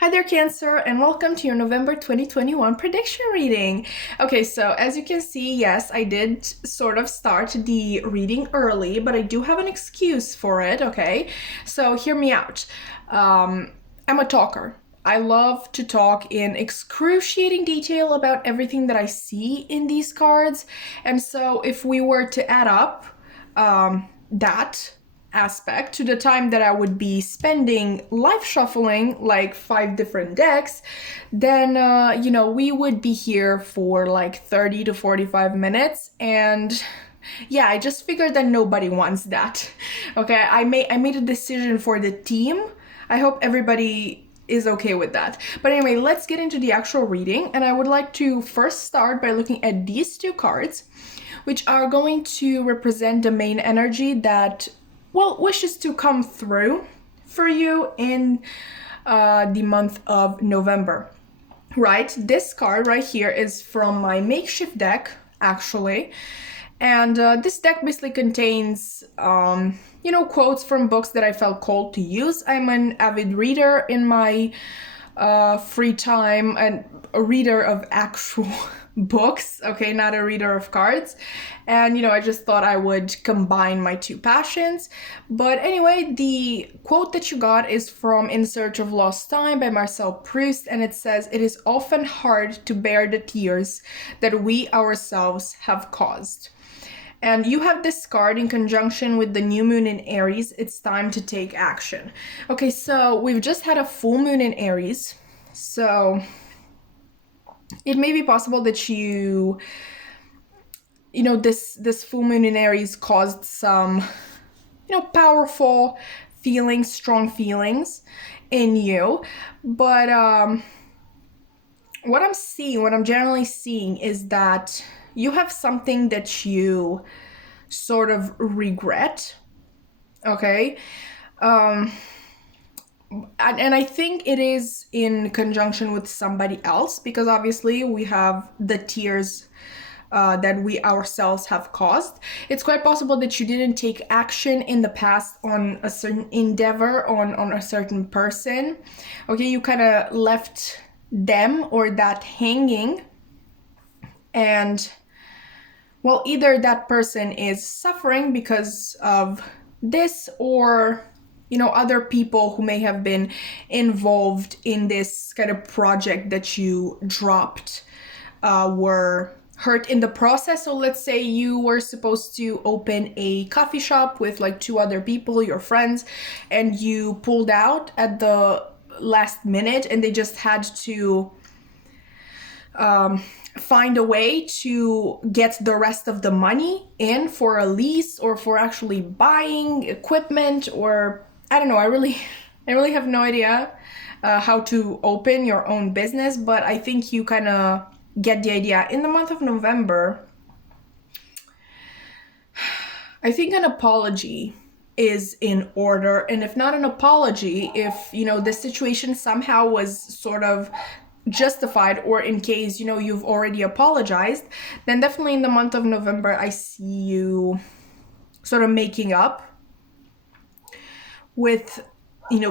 Hi there, Cancer, and welcome to your November 2021 prediction reading. Okay, so as you can see, yes, I did sort of start the reading early, but I do have an excuse for it, okay? So hear me out. I'm a talker. I love to talk in excruciating detail about everything that I see in these cards. And so if we were to add up that aspect to the time that I would be spending live shuffling like 5 different decks, then we would be here for like 30 to 45 minutes. And yeah, I just figured that nobody wants that. Okay, I made a decision for the team. I hope everybody is okay with that. But anyway, let's get into the actual reading. And I would like to first start by looking at these two cards, which are going to represent the main energy that, well, wishes to come through for you in the month of November. Right? This card right here is from my makeshift deck, actually. And this deck basically contains, quotes from books that I felt called to use. I'm an avid reader in my free time and a reader of actual books, okay, not a reader of cards. And I just thought I would combine my two passions. But anyway, the quote that you got is from In Search of Lost Time by Marcel Proust, and it says, "It is often hard to bear the tears that we ourselves have caused." And you have this card in conjunction with the new moon in Aries. It's time to take action. Okay, so we've just had a full moon in Aries. So it may be possible that this full moon in Aries caused some, powerful feelings, strong feelings in you. But what I'm generally seeing is that you have something that you sort of regret, okay? And I think it is in conjunction with somebody else, because obviously we have the tears that we ourselves have caused. It's quite possible that you didn't take action in the past on a certain endeavor, on a certain person. Okay, you kind of left them or that hanging, and well, either that person is suffering because of this, or other people who may have been involved in this kind of project that you dropped were hurt in the process. So let's say you were supposed to open a coffee shop with like two other people, your friends, and you pulled out at the last minute, and they just had to find a way to get the rest of the money in for a lease or for actually buying equipment, or I don't know. I really have no idea how to open your own business, but I think you kind of get the idea. In the month of November, I think an apology is in order. And if not an apology, if the situation somehow was sort of justified, or in case you've already apologized, then definitely in the month of November I see you sort of making up with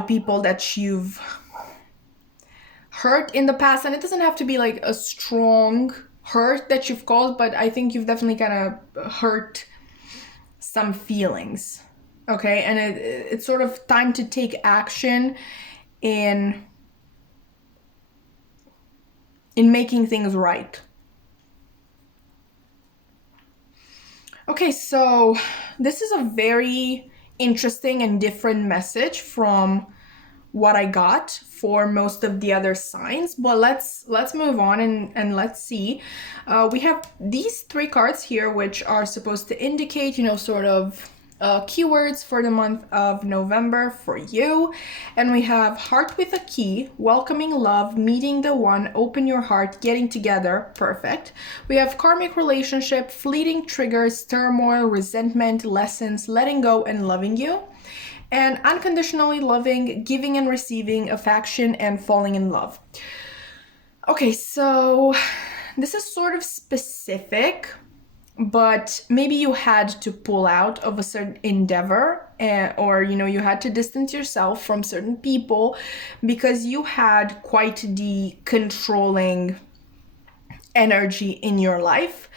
people that you've hurt in the past. And it doesn't have to be like a strong hurt that you've caused, but I think you've definitely kind of hurt some feelings, okay? And it's sort of time to take action in making things right. Okay, so this is a very interesting and different message from what I got for most of the other signs, but let's move on and let's see. We have these three cards here, which are supposed to indicate, sort of keywords for the month of November for you. And we have Heart with a Key, Welcoming Love, Meeting the One, Open Your Heart, Getting Together, perfect. We have Karmic Relationship, Fleeting Triggers, Turmoil, Resentment, Lessons, Letting Go, and Loving You. And Unconditionally Loving, Giving and Receiving, Affection, and Falling in Love. Okay, so this is sort of specific but maybe you had to pull out of a certain endeavor, or you had to distance yourself from certain people because you had quite the controlling energy in your life.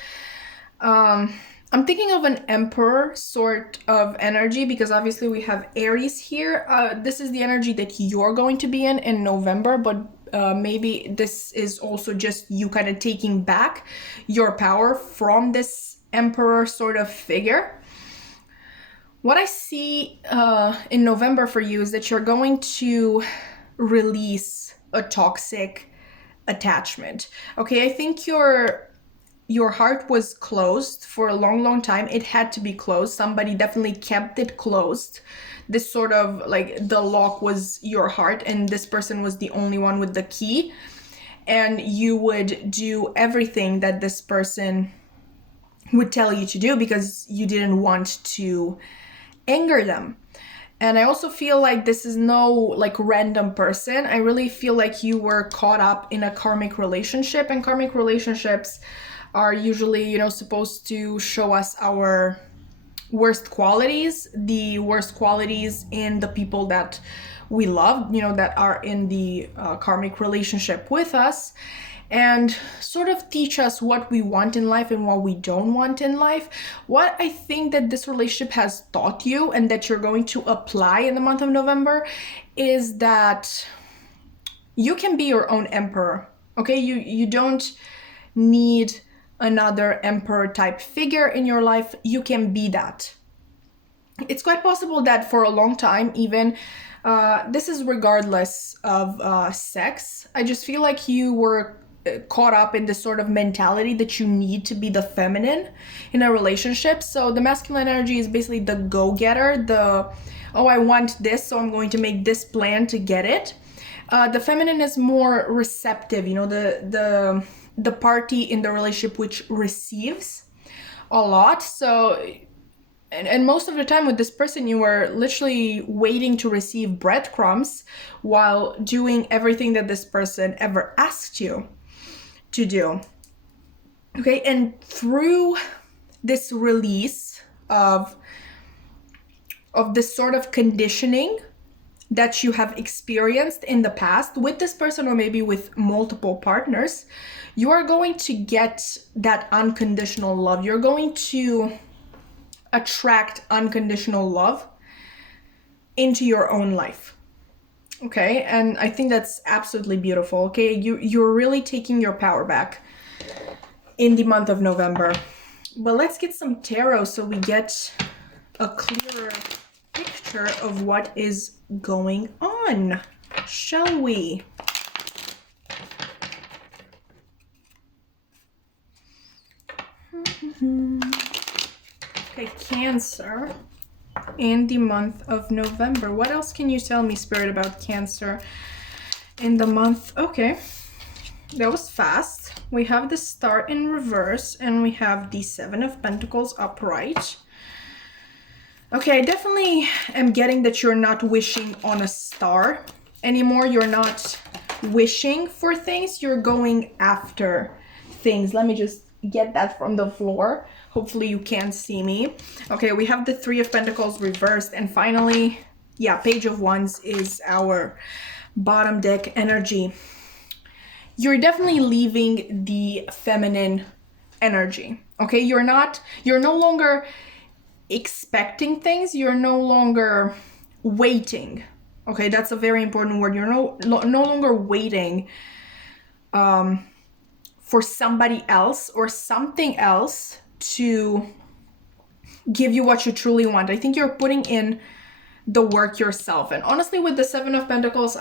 I'm thinking of an emperor sort of energy because obviously we have Aries here. This is the energy that you're going to be in November, but maybe this is also just you kind of taking back your power from this emperor sort of figure. What I see in November for you is that you're going to release a toxic attachment. Okay, I think your heart was closed for a long time. It had to be closed. Somebody definitely kept it closed. This sort of like the lock was your heart and this person was the only one with the key, and you would do everything that this person would tell you to do because you didn't want to anger them. And I also feel like this is no like random person. I really feel like you were caught up in a karmic relationship, and karmic relationships are usually, supposed to show us our worst qualities, the worst qualities in the people that we love, that are in the karmic relationship with us, and sort of teach us what we want in life and what we don't want in life. What I think that this relationship has taught you and that you're going to apply in the month of November is that you can be your own emperor. Okay, you don't need another emperor type figure in your life. You can be that. It's quite possible that for a long time, even this is regardless of sex, I just feel like you were caught up in this sort of mentality that you need to be the feminine in a relationship. So the masculine energy is basically the go-getter, oh, I want this, so I'm going to make this plan to get it. The feminine is more receptive, the party in the relationship which receives a lot. So and most of the time with this person, you were literally waiting to receive breadcrumbs while doing everything that this person ever asked you to do. Okay, and through this release of this sort of conditioning that you have experienced in the past with this person, or maybe with multiple partners, you are going to get that unconditional love. You're going to attract unconditional love into your own life. Okay, and I think that's absolutely beautiful. Okay, you're really taking your power back in the month of November. But let's get some tarot so we get a clearer picture of what is going on, shall we? Okay, Cancer in the month of November. What else can you tell me, Spirit, about Cancer in the month? Okay, that was fast. We have the Star in reverse and we have the Seven of Pentacles upright. Okay, I definitely am getting that you're not wishing on a star anymore. You're not wishing for things. You're going after things. Let me just get that from the floor. Hopefully you can't see me. Okay, we have the Three of Pentacles reversed. And finally, yeah, Page of Wands is our bottom deck energy. You're definitely leaving the feminine energy. Okay, you're no longer expecting things. You're no longer waiting. Okay, that's a very important word. You're no longer waiting for somebody else or something else to give you what you truly want. I think you're putting in the work yourself. And honestly, with the Seven of Pentacles,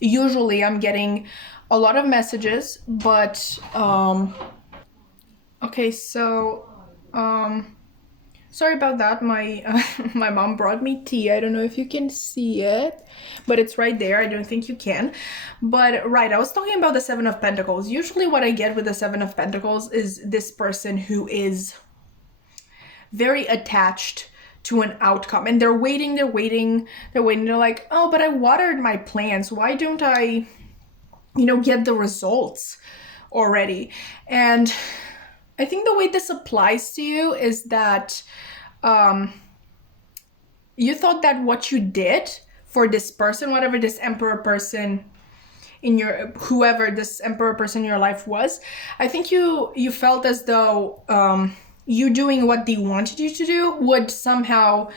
usually I'm getting a lot of messages, but okay, so sorry about that. My my mom brought me tea. I don't know if you can see it, but it's right there. I don't think you can. But right, I was talking about the Seven of Pentacles. Usually what I get with the Seven of Pentacles is this person who is very attached to an outcome, and they're waiting. They're like, oh, but I watered my plants. Why don't I, get the results already? And I think the way this applies to you is that um, you thought that what you did for this person, whatever this emperor person in your, whoever this emperor person in your life was, I think you felt as though you doing what they wanted you to do would somehow,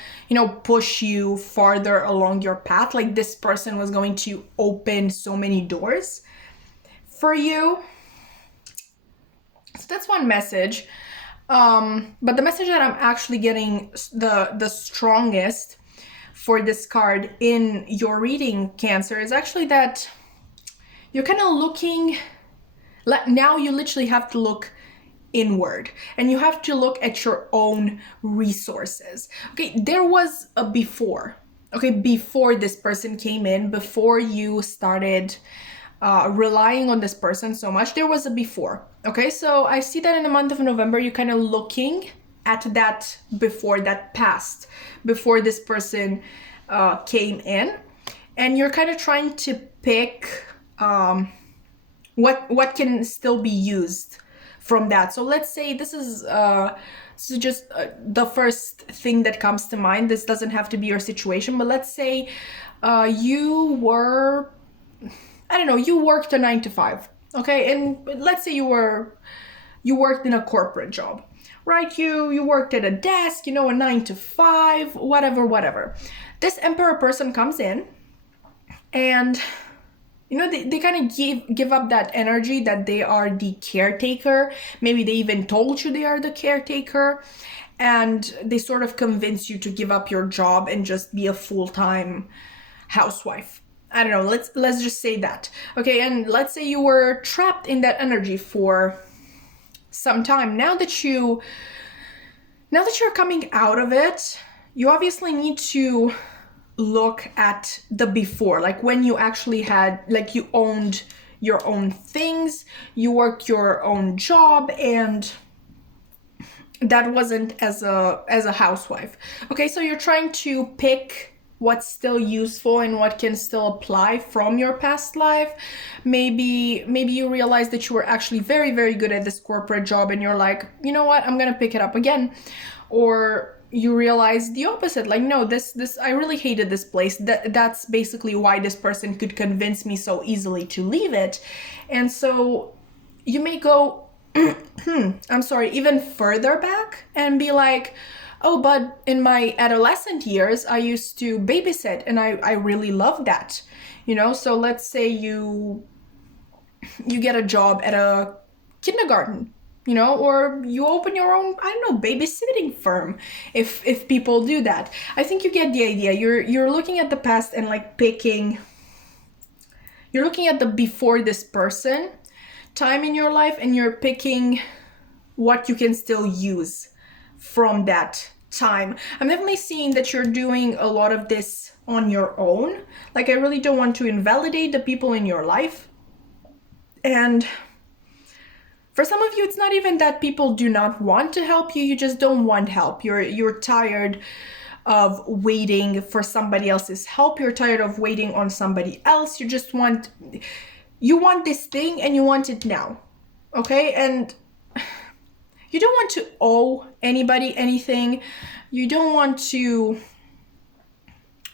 push you farther along your path. Like this person was going to open so many doors for you. So that's one message. But the message that I'm actually getting the strongest for this card in your reading, Cancer, is actually that you're kind of looking, now you literally have to look inward and you have to look at your own resources. Okay, there was a before. Okay, before this person came in, before you started relying on this person so much, there was a before. Okay, so I see that in the month of November, you're kind of looking at that before, that past, before this person came in, and you're kind of trying to pick what can still be used from that. So let's say this is just the first thing that comes to mind. This doesn't have to be your situation, but let's say you were, I don't know, you worked a 9 to 5, okay? And let's say you worked in a corporate job, right? You worked at a desk, a 9 to 5, whatever. This emperor person comes in and they kind of give up that energy that they are the caretaker. Maybe they even told you they are the caretaker, and they sort of convince you to give up your job and just be a full-time housewife. I don't know, let's just say that. Okay, and let's say you were trapped in that energy for some time. Now that you're coming out of it, you obviously need to look at the before, like when you actually had, like, you owned your own things, you worked your own job, and that wasn't as a housewife. Okay, so you're trying to pick what's still useful and what can still apply from your past life. Maybe you realize that you were actually very, very good at this corporate job and you're like, you know what, I'm gonna pick it up again. Or you realize the opposite, like, no, this I really hated this place. That's basically why this person could convince me so easily to leave it. And so you may go even further back and be like, oh, but in my adolescent years, I used to babysit and I really loved that, So let's say you get a job at a kindergarten, or you open your own, I don't know, babysitting firm, if people do that. I think you get the idea. You're looking at the past and like you're looking at the before this person time in your life, and you're picking what you can still use from that time. I'm definitely seeing that you're doing a lot of this on your own. Like, I really don't want to invalidate the people in your life. And for some of you, it's not even that people do not want to help you, you just don't want help. You're tired of waiting for somebody else's help. You're tired of waiting on somebody else. You want this thing and you want it now. Okay? And you don't want to owe anybody anything. You don't want to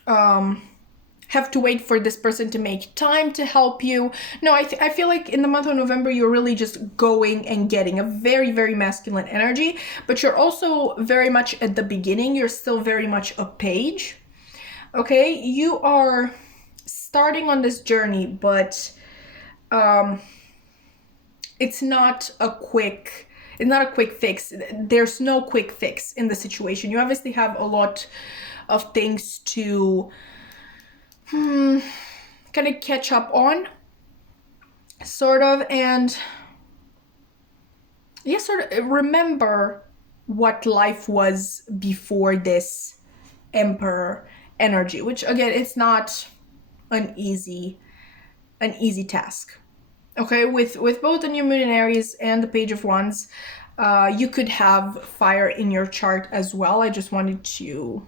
have to wait for this person to make time to help you. No, I feel like in the month of November, you're really just going and getting a very, very masculine energy, but you're also very much at the beginning. You're still very much a page. Okay? You are starting on this journey, but it's not a quick fix. There's no quick fix in the situation. You obviously have a lot of things to kind of catch up on, sort of, and sort of remember what life was before this Emperor energy, which again, it's not an easy task. Okay, with both the new moon in Aries and the Page of Wands, you could have fire in your chart as well. I just wanted to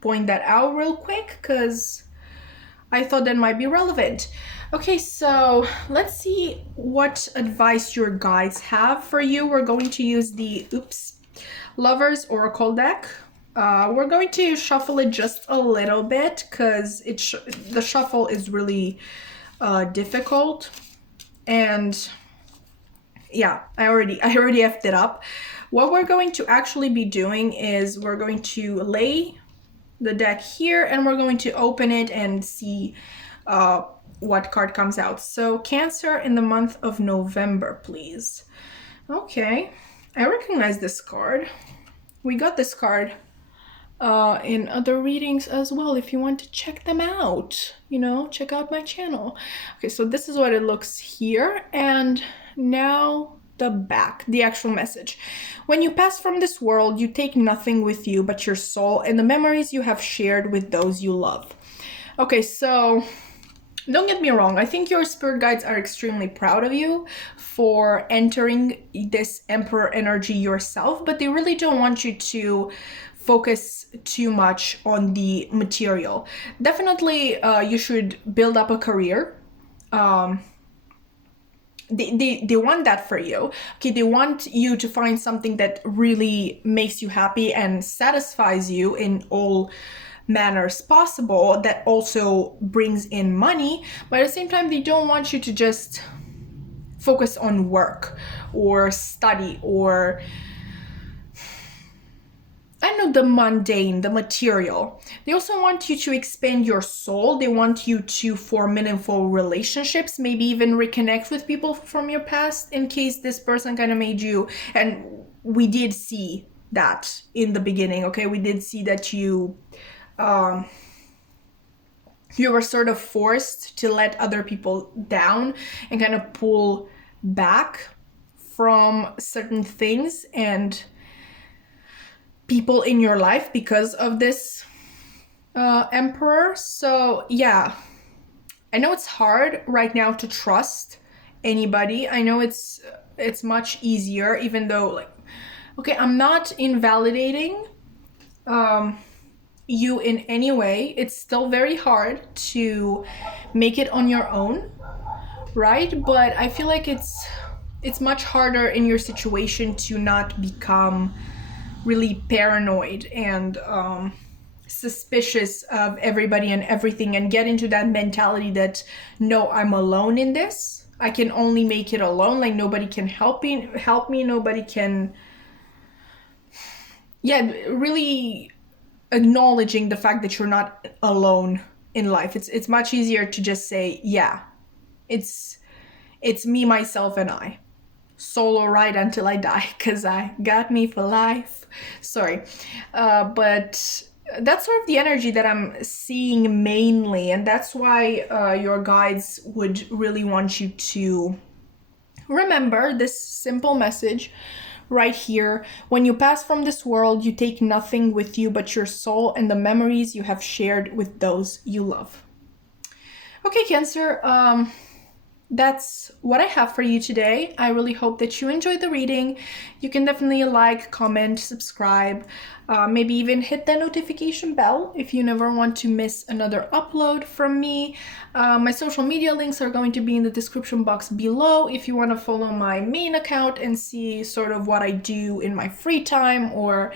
point that out real quick because I thought that might be relevant. Okay, so let's see what advice your guides have for you. We're going to use the Lovers Oracle deck. We're going to shuffle it just a little bit because the shuffle is really difficult, and yeah, I already effed it up. What we're going to actually be doing is we're going to lay the deck here and we're going to open it and see what card comes out. So Cancer in the month of November, please. Okay, I recognize this card. We got this card in other readings as well. If you want to check them out, check out my channel. Okay, so this is what it looks here, and now the back, the actual message. When you pass from this world, you take nothing with you but your soul and the memories you have shared with those you love. Okay, so don't get me wrong, I think your spirit guides are extremely proud of you for entering this Emperor energy yourself, but they really don't want you to focus too much on the material. Definitely, you should build up a career. They want that for you. Okay, they want you to find something that really makes you happy and satisfies you in all manners possible, that also brings in money, but at the same time they don't want you to just focus on work or study or I don't know, the mundane, the material. They also want you to expand your soul. They want you to form meaningful relationships, maybe even reconnect with people from your past in case this person kind of made you, and we did see that in the beginning, okay? We did see that you were sort of forced to let other people down and kind of pull back from certain things and people in your life because of this emperor. So yeah, I know it's hard right now to trust anybody. I know it's much easier, even though okay, I'm not invalidating you in any way. It's still very hard to make it on your own, right? But I feel like it's much harder in your situation to not become really paranoid and suspicious of everybody and everything, and get into that mentality that no, I'm alone in this. I can only make it alone. Like nobody can help me. Nobody can. Yeah, really acknowledging the fact that you're not alone in life. It's much easier to just say, yeah, it's me, myself, and I. Solo ride until I die, because I got me for life. Sorry. But that's sort of the energy that I'm seeing mainly, and that's why your guides would really want you to remember this simple message right here. When you pass from this world, you take nothing with you but your soul and the memories you have shared with those you love. Okay, Cancer, that's what I have for you today. I really hope that you enjoyed the reading. You can definitely like, comment, subscribe, maybe even hit the notification bell if you never want to miss another upload from me. My social media links are going to be in the description box below if you want to follow my main account and see sort of what I do in my free time, or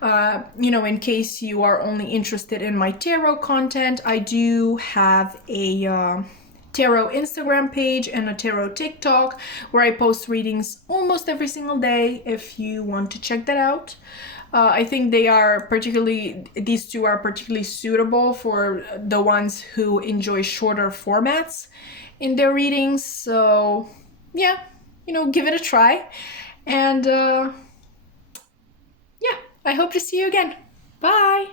in case you are only interested in my tarot content. I do have a tarot Instagram page and a tarot TikTok where I post readings almost every single day if you want to check that out. I think these two are particularly suitable for the ones who enjoy shorter formats in their readings. So yeah, give it a try. And yeah, I hope to see you again. Bye!